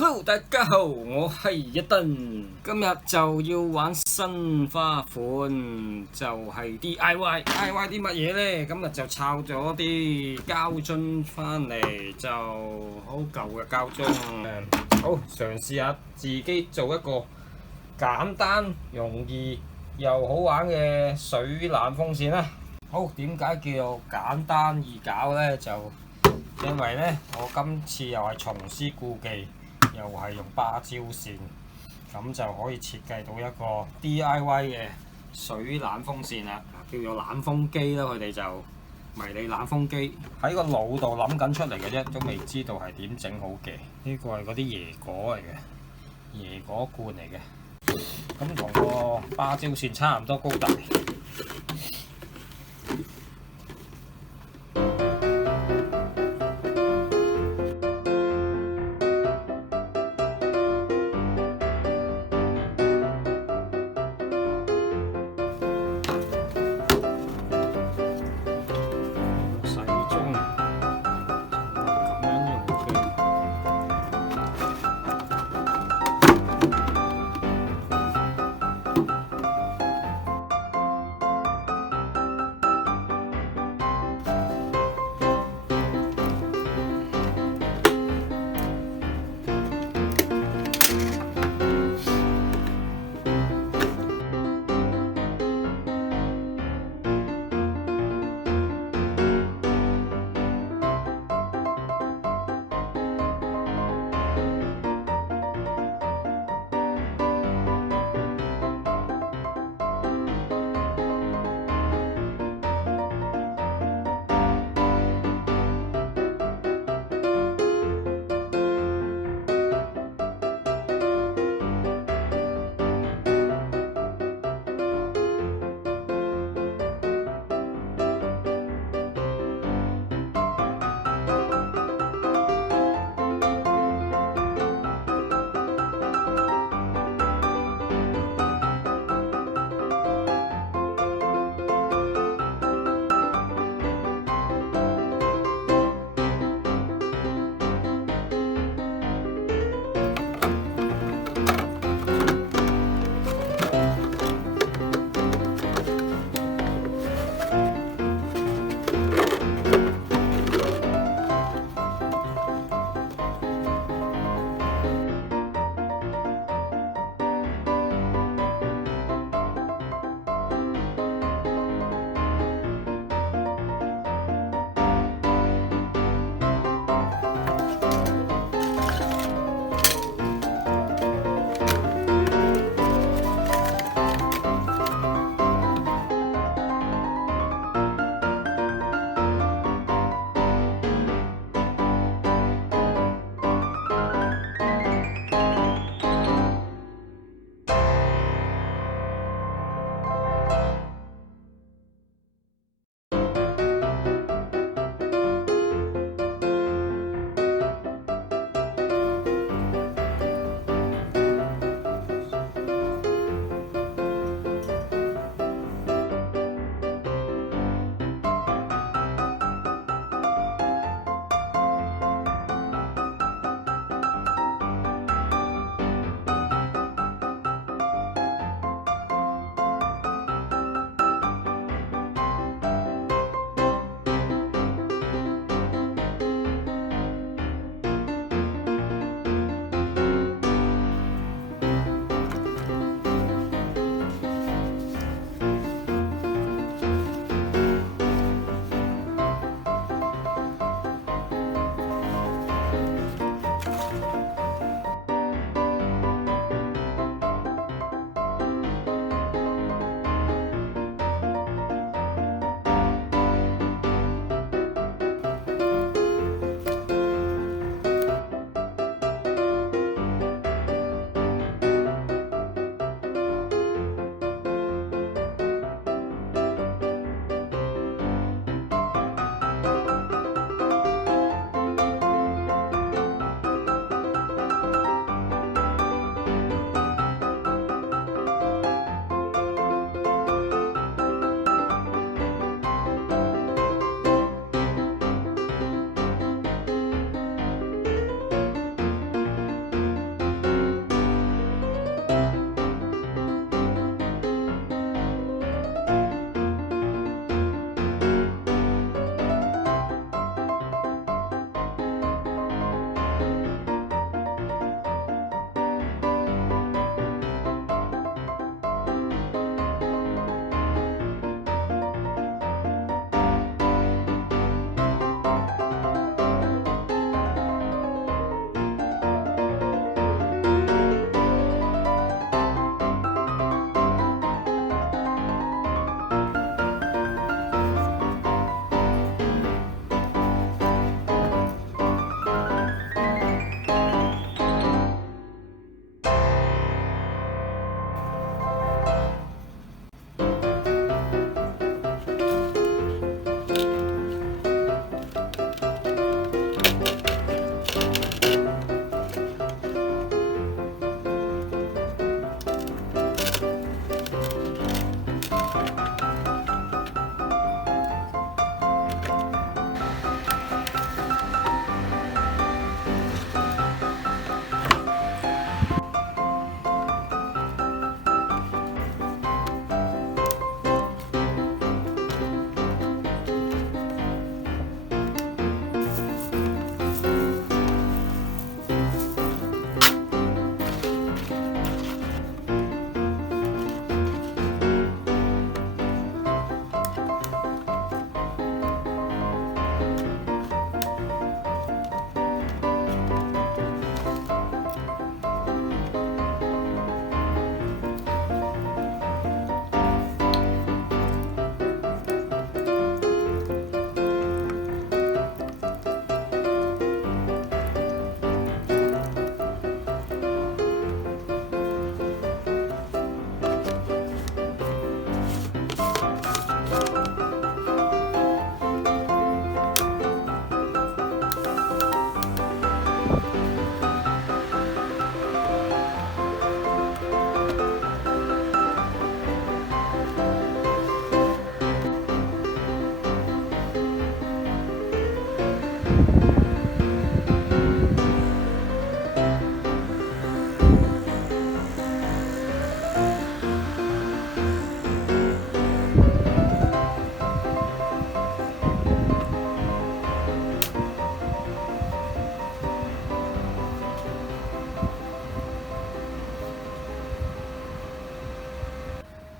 Hello， 大家好，我係一燈，今日就要玩新花款，就係 DIY 啲乜嘢呢？今日就抄咗啲膠樽翻嚟，就好舊嘅膠樽。好，嘗試下自己做一個簡單、容易又好玩嘅水冷風扇啦。好，點解叫做簡單易搞呢？就因為呢，我今次又係重施故技。又係用芭蕉扇，咁就可以設計到一個 DIY 嘅水冷風扇啦，叫做冷風機啦。佢哋就迷你冷風機喺個腦度諗緊出嚟嘅啫，都未知道係點整好嘅。呢個係嗰啲椰果嚟嘅，椰果罐嚟嘅，咁同個芭蕉扇差唔多高大。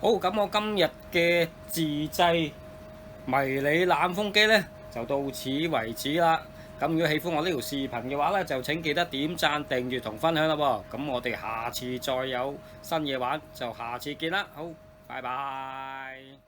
好，咁我今日嘅自製迷你冷風機呢，就到此為止啦。咁如果喜歡我呢條視頻嘅話呢，就請記得點讚、訂閱同分享啦喎。咁我哋下次再有新嘢玩，就下次見啦。好，拜拜。